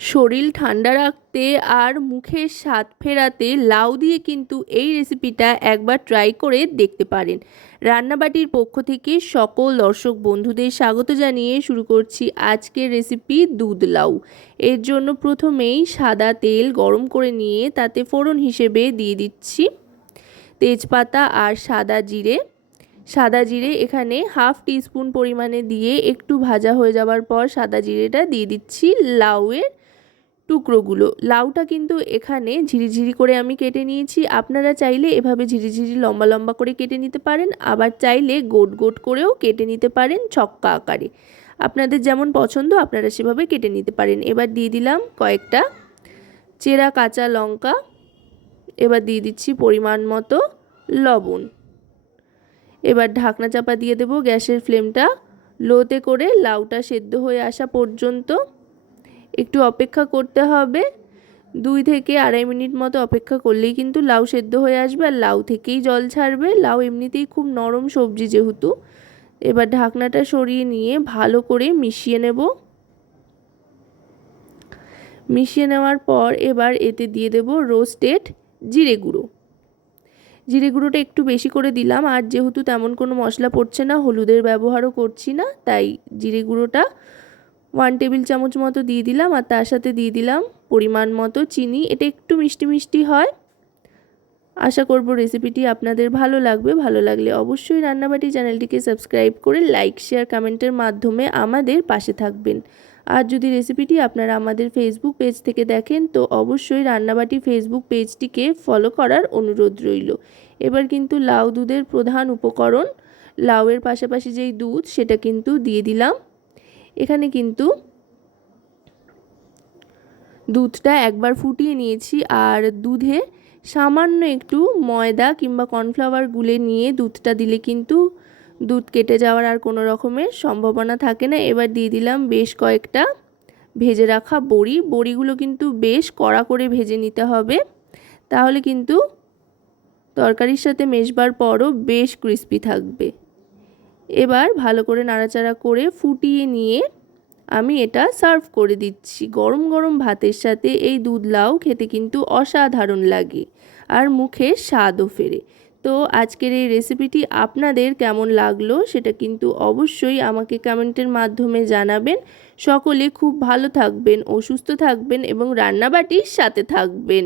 শরীর ঠান্ডা রাখতে আর মুখের স্বাদ ফেরাতে লাউ দিয়ে কিন্তু এই রেসিপিটা একবার ট্রাই করে দেখতে পারেন। রান্নাবাটির পক্ষ থেকে সকল দর্শক বন্ধুদের স্বাগত জানিয়ে শুরু করছি আজকের রেসিপি দুধ লাউ। এর জন্য প্রথমেই সাদা তেল গরম করে নিয়ে তাতে ফোড়ন হিসেবে দিয়ে দিচ্ছি তেজপাতা আর সাদা জিরে। সাদা জিরে এখানে হাফ টিস্পুন পরিমাণে দিয়ে একটু ভাজা হয়ে যাওয়ার পর সাদা জিরেটা দিয়ে দিচ্ছি লাউয়ের টুকরোগুলো। লাউটা কিন্তু এখানে ঝিরিঝিরি করে আমি কেটে নিয়েছি। আপনারা চাইলে এভাবে ঝিরিঝিরি লম্বা লম্বা করে কেটে নিতে পারেন, আবার চাইলে গোট গোট করেও কেটে নিতে পারেন ছক্কা আকারে। আপনাদের যেমন পছন্দ আপনারা সেভাবে কেটে নিতে পারেন। এবার দিয়ে দিলাম কয়েকটা চেরা কাঁচা লঙ্কা। এবার দিয়ে দিচ্ছি পরিমাণ মতো লবণ। এবার ঢাকনা চাপা দিয়ে দেবো গ্যাসের ফ্লেমটা। লোতে করে লাউটা সেদ্ধ হয়ে আসা পর্যন্ত একটু অপেক্ষা করতে হবে। দুই থেকে আড়াই মিনিট মতো অপেক্ষা করলেই কিন্তু লাউ সেদ্ধ হয়ে আসবে আর লাউ থেকেই জল ছাড়বে। লাউ এমনিতেই খুব নরম সবজি যেহেতু, এবার ঢাকনাটা সরিয়ে নিয়ে ভালো করে মিশিয়ে নেব। মিশিয়ে নেওয়ার পর এবার এতে দিয়ে দেব রোস্টেড জিরে গুঁড়ো। জিরে গুঁড়োটা একটু বেশি করে দিলাম, আর যেহেতু তেমন কোনো মশলা পড়ছে না, হলুদের ব্যবহারও করছি না, তাই জিরে গুঁড়োটা ওয়ান টেবিল চামচ মতো দিয়ে দিলাম আর তার সাথে দিয়ে দিলাম পরিমাণ মতো চিনি। এটা একটু মিষ্টি মিষ্টি হয়। আশা করব রেসিপিটি আপনাদের ভালো লাগবে। ভালো লাগলে অবশ্যই রান্নাবাটি চ্যানেলটিকে সাবস্ক্রাইব করে লাইক শেয়ার কমেন্টের মাধ্যমে আমাদের পাশে থাকবেন। আর যদি রেসিপিটি আপনারা আমাদের ফেসবুক পেজ থেকে দেখেন, তো অবশ্যই রান্নাবাটি ফেসবুক পেজটিকে ফলো করার অনুরোধ রইল। এবার কিন্তু লাউ দুধের প্রধান উপকরণ। লাউয়ের পাশাপাশি যেই দুধ, সেটা কিন্তু দিয়ে দিলাম। এখানে কিন্তু দুধটা একবার ফুটিয়ে নিয়েছি আর দুধে সামান্য একটু ময়দা কিংবা কর্নফ্লাওয়ার গুলে নিয়ে দুধটা দিলে কিন্তু দুধ কেটে যাওয়ার আর কোনো রকমের সম্ভাবনা থাকে না। এবার দিয়ে দিলাম বেশ কয়েকটা ভেজে রাখা বড়ি। বড়িগুলো কিন্তু বেশ কড়া করে ভেজে নিতে হবে। তাহলে কিন্তু তরকারির সাথে মেশবার পরও বেশ ক্রিস্পি থাকবে। এবার ভালো করে নাড়াচাড়া করে ফুটিয়ে নিয়ে আমি এটা সার্ভ করে দিচ্ছি। গরম গরম ভাতের সাথে এই দুধ লাউ খেতে কিন্তু অসাধারণ লাগে আর মুখে স্বাদও ফেরে। তো আজকের এই রেসিপিটি আপনাদের কেমন লাগল সেটা কিন্তু অবশ্যই আমাকে কমেন্টের মাধ্যমে জানাবেন। সকলে খুব ভালো থাকবেন ও সুস্থ থাকবেন এবং রান্নাবাটির সাথে থাকবেন।